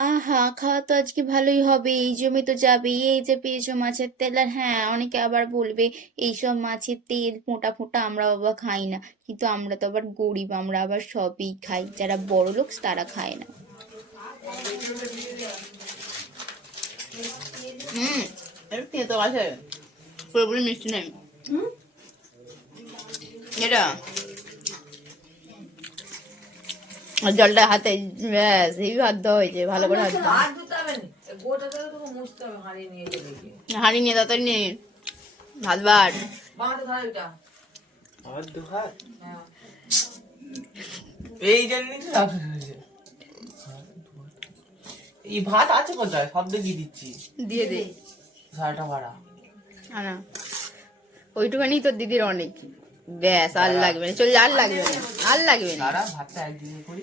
আহা! খাওয়া তো আজকে ভালোই হবে। এই জমি তো যাবেই। এই যে পেয়েছ মাছের তেল। আর হ্যাঁ, অনেকে আবার বলবে এইসব মাছের তেল ফোঁটা ফোঁটা আমরা বাবা খাই না। কিন্তু আমরা তো আবার গরিব। আমরা আবার সবই খাই। যারা বড়লোক তারা খায় না। হুম, তেতো আছে। পুরোপুরি মিষ্টি নেই। এটা আর জলটা হাতে ব্যাস এই হাত ধোয়া হয়েছে ভালো করে হাত। হাত হাঁড়ি নিয়ে তাড়াতাড়ি নিয়ে ভাত বার। হাত হ্যাঁ। এই জন্যই। এই ভাত আছে কোথায়? সব দেখিয়ে দিচ্ছি? দিয়ে দে। সারাটা ভাড়া। আনা। ওইটুখানি তোর দিদির অনেক। ব্যাস আর লাগবে না। চল আর লাগবে না। আর লাগবে না। ভাতটা একদিনে করি।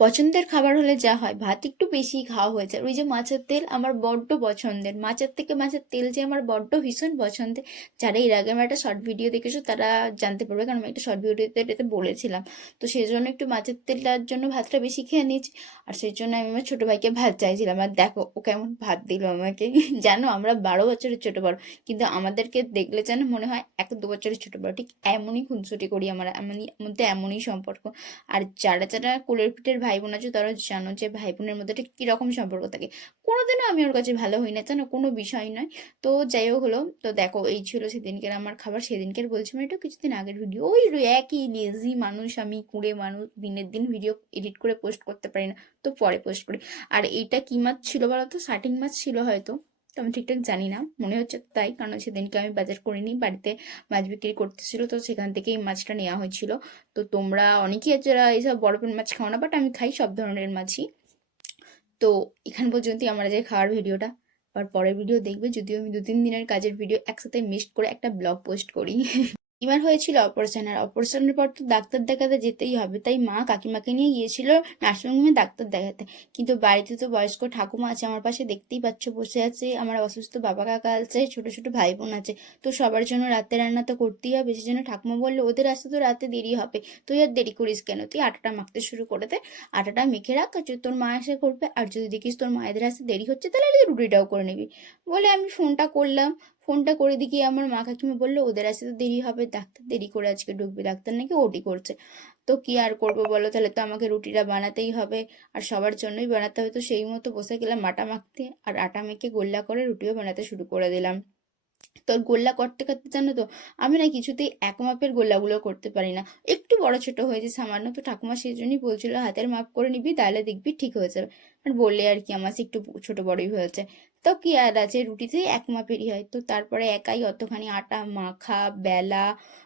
পছন্দের খাবার হলে যা হয়, ভাত একটু বেশি খাওয়া হয়েছে। আর ওই যে মাছের তেল আমার বড্ড পছন্দের। মাছের থেকে মাছের তেল যে আমার বড্ড ভীষণ পছন্দের। যারা এর আগে আমার একটা শর্ট ভিডিও দেখেছ, তারা জানতে পারবে, কারণ আমি একটা শর্ট ভিডিওতে এটাতে বলেছিলাম। তো সেই জন্য একটু মাছের তেলটার জন্য ভাতটা বেশি খেয়ে নিয়েছি। আর সেই জন্য আমি আমার ছোটো ভাইকে ভাত চাইছিলাম। আর দেখো, ও কেমন ভাত দিল আমাকে। জানো, আমরা বারো বছরের ছোটো বড়। কিন্তু আমাদেরকে দেখলে যেন মনে হয় এক দু বছরের ছোটো বড়। ঠিক এমনই খুনসুটি করি আমরা, এমনই মধ্যে এমনই সম্পর্ক। আর যারা যারা কোলের পিঠের ভাই বোন আছে, তারা জানো যে ভাই বোনের মধ্যে একটা কীরকম সম্পর্ক থাকে। কোনোদিনও আমি ওর কাছে ভালো হই না, জানো, কোনো বিষয় নয়। তো যাই হোক হলো, তো দেখো, এই ছিল সেদিনকের আমার খাবার। সেদিনকের বলছি মানে এটা কিছুদিন আগের ভিডিও। ওই একই লেজি মানুষ আমি, কুড়ে মানুষ, দিনের দিন ভিডিও এডিট করে পোস্ট করতে পারি না, তো পরে পোস্ট করি। আর এইটা কী মাছ ছিল বলো তো? শার্টিং মাছ ছিল হয়তো। তো আমি ঠিকঠাক জানি না। মনে হচ্ছে তাই, কারণ সেদিনকে আমি বাজার করিনি, বাড়িতে মাছ বিক্রি করতেছিল, তো সেখান থেকেই মাছটা নেওয়া হয়েছিল। তো তোমরা অনেকেই যারা এইসব বরফের মাছ খাও না বাট আমি খাই সব ধরনের মাছই। তো এখান পর্যন্তই আমার যে খাওয়ার ভিডিওটা। আবার পরের ভিডিও দেখবে, যদিও আমি দু তিন দিনের কাজের ভিডিও একসাথে মিক্সড করে একটা ব্লগ পোস্ট করি। এবার হয়েছিল অপারেশন আর অপারেশনের পর তো ডাক্তার দেখাতে যেতেই হবে। তাই মা কাকিমাকে নিয়ে গিয়েছিল নার্সিংহোমে ডাক্তার দেখাতে। কিন্তু বাড়িতে তো বয়স্ক ঠাকুমা আছে, আমার পাশে দেখতেই পাচ্ছ বসে আছে। আমার অসুস্থ বাবা কাকা আছে, ছোট ছোট ভাই বোন আছে। তো সবার জন্য রাতে রান্না তো করতেই হবে। সেই জন্য ঠাকুমা বলল, ওদের আসতে তো রাতে দেরি হবে। তুই আর দেরি করিস কেন? তুই আটাটা মাখতে শুরু করে দে। আটাটা মেখে রাখ, আর যদি তোর মা এসে করবে, আর যদি দেখিস তোর মায়েদের আসতে দেরি হচ্ছে, তাহলে রুটিটাও করে নিবি। বলে আমি ফোনটা করলাম। ফোনটা করে দিকে আমার মা কাকিমা বলল, ওদের আসতে তো দেরি হবে, ডাক্তার দেরি করে আজকে ঢুকবে, ডাক্তার নাকি ওটি করছে। তো কি আর করব বলো, তাহলে তো আমাকে রুটিটা বানাতেই হবে, আর সবার জন্যই বানাতে হবে। তো সেই মতো বসে গেলাম আটা মাখতে, আর আটা মেখে গোল্লা করে রুটিও বানাতে শুরু করে দিলাম। তো গোল্লা করতে করতে জানো তো, আমি না কিছুতেই এক মাপের গোল্লাগুলো করতে পারি না। একটু বড় ছোট হয়েছে সামান্য, তো ঠাকুমা সেই জন্যই বলছিল, হাতের মাপ করে নিবি, তাহলে দেখবি ঠিক হয়ে যাবে। আর বললে আর কি, আমার একটু ছোট বড়ই হয়েছে। তো কি আর আছে, রুটিতেই এক মাপেরই হয়। তো তারপরে একাই অতখানি আটা মাখা, বেলা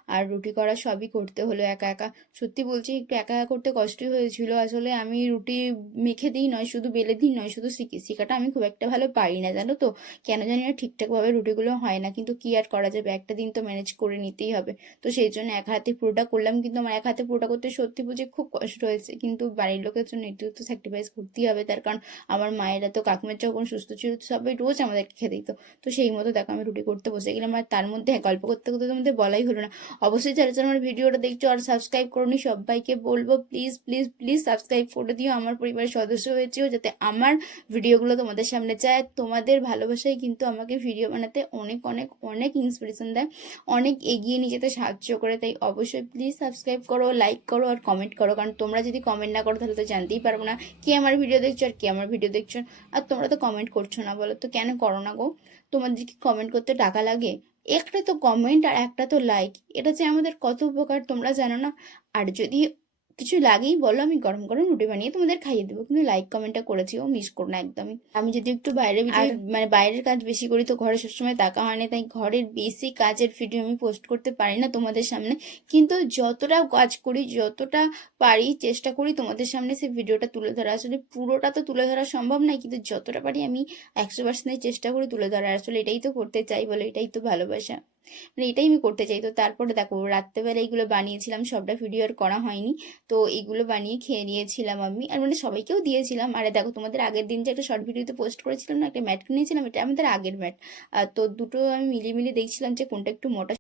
আর রুটি করা সবই করতে হলো একা একা। সত্যি বলছি, একটু একা একা করতে কষ্টই হয়েছিল। আসলে আমি রুটি মেখে দিই নয়, শুধু বেলে দিই নয়, শুধু শিখি শেখাটা আমি খুব একটা ভালো পারি না, জানো তো? কেন জানি না ঠিকঠাকভাবে রুটিগুলো হয় না, কিন্তু কি আর করা যাবে? একটা দিন তো ম্যানেজ করে নিতেই হবে। তো সেই জন্য এক হাতে পুরোটা করলাম, কিন্তু আমার এক হাতে পুরোটা করতে সত্যি বলছি খুব কষ্ট হয়েছে। কিন্তু বাড়ির লোকের জন্য একটু তো স্যাক্রিফাইস করতেই হবে, তার কারণ আমার মায়েরা তো কাকুমের যখন সুস্থ ছিল সবাই রোজ আমাদেরকে খেতে দিত। তো সেই মতো দেখো আমি রুটি করতে বসে গেলাম আর তার মধ্যে হ্যাঁ, গল্প করতে করতে তোমাদের বলাই হলো না। অবশ্যই যারা যারা আমার ভিডিওটা দেখছ আর সাবস্ক্রাইব করনি সবাইকে বলব প্লিজ প্লিজ প্লিজ সাবস্ক্রাইব করে দিও। আমার পরিবারের সদস্য হয়েছেও যাতে আমার ভিডিওগুলো তোমাদের সামনে যায়। তোমাদের ভালোবাসাই কিন্তু আমাকে ভিডিও বানাতে অনেক অনেক অনেক ইন্সপিরেশন দেয় অনেক এগিয়ে নিয়ে যেতে সাহায্য করে। তাই অবশ্যই প্লিজ সাবস্ক্রাইব করো লাইক করো আর কমেন্ট করো। কারণ তোমরা যদি কমেন্ট না করো তাহলে তো জানতেই পারব না কে আমার ভিডিও দেখছ আর কে আমার ভিডিও দেখছ? আর তোমরা তো কমেন্ট করছ না বলো তো, কেন করো না গো? তোমাদের কি কমেন্ট করতে টাকা লাগে? একটা তো কমেন্ট আর একটা তো লাইক এটা যে আমাদের কত উপকার তোমরা জানো না? আর যদি কিছু লাগেই বলো আমি গরম গরম রুটি বানিয়ে তোমাদের খাইয়ে দেবো। কিন্তু লাইক কমেন্টটা করেছি ও মিস করো না একদমই। আমি যদি একটু বাইরে মানে বাইরের কাজ বেশি করি তো ঘরে সবসময় তাকা হয় না তাই ঘরের বেশি কাজের ভিডিও আমি পোস্ট করতে পারি না তোমাদের সামনে। কিন্তু যতটা কাজ করি যতটা পারি চেষ্টা করি তোমাদের সামনে সেই ভিডিওটা তুলে ধরা। আসলে পুরোটা তো তুলে ধরা সম্ভব নয় কিন্তু যতটা পারি আমি একশো পার্সেন্টের চেষ্টা করি তুলে ধরার। আসলে এটাই তো করতে চাই বলে এটাই তো ভালোবাসা। মানে এটাই আমি করতে চাই। তো তারপরে দেখো, রাত্রেবেলা এইগুলো বানিয়েছিলাম, সবটা ভিডিও আর করা হয়নি। তো এইগুলো বানিয়ে খেয়ে নিয়েছিলাম আমি। আর মানে সবাইকেও দিয়েছিলাম। আরে দেখো, তোমাদের আগের দিন যে একটা শর্ট ভিডিওতে পোস্ট করেছিলাম না, একটা ম্যাট কিনেছিলাম, এটা আমাদের আগের ম্যাট তো দুটো আমি মিলিয়ে মিলিয়ে দেখছিলাম যে কোনটা একটু মোটা